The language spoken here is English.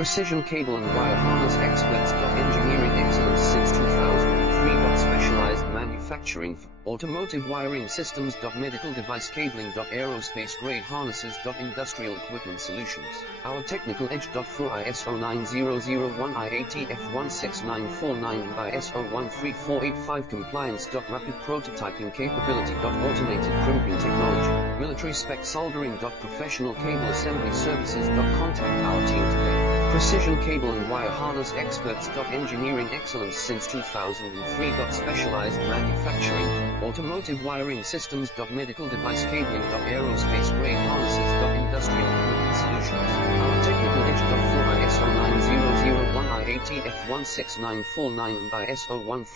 Precision cable and wire harness experts. Engineering excellence since 2003. Specialized manufacturing for automotive wiring systems. Medical device cabling. Aerospace grade harnesses. Industrial equipment solutions. Our technical edge. For ISO 9001 IATF 16949 and ISO 13485 compliance. Rapid prototyping capability. Automated crimping technology. Military spec soldering. Professional cable assembly services. Contact our team today. Precision cable and wire harness experts. Engineering excellence since 2003. Specialized manufacturing, automotive wiring systems. Medical device cabling. Aerospace grade harnesses. Industrial equipment solutions. Our technical edge. For ISO 9001 IATF 16949 and ISO 13485.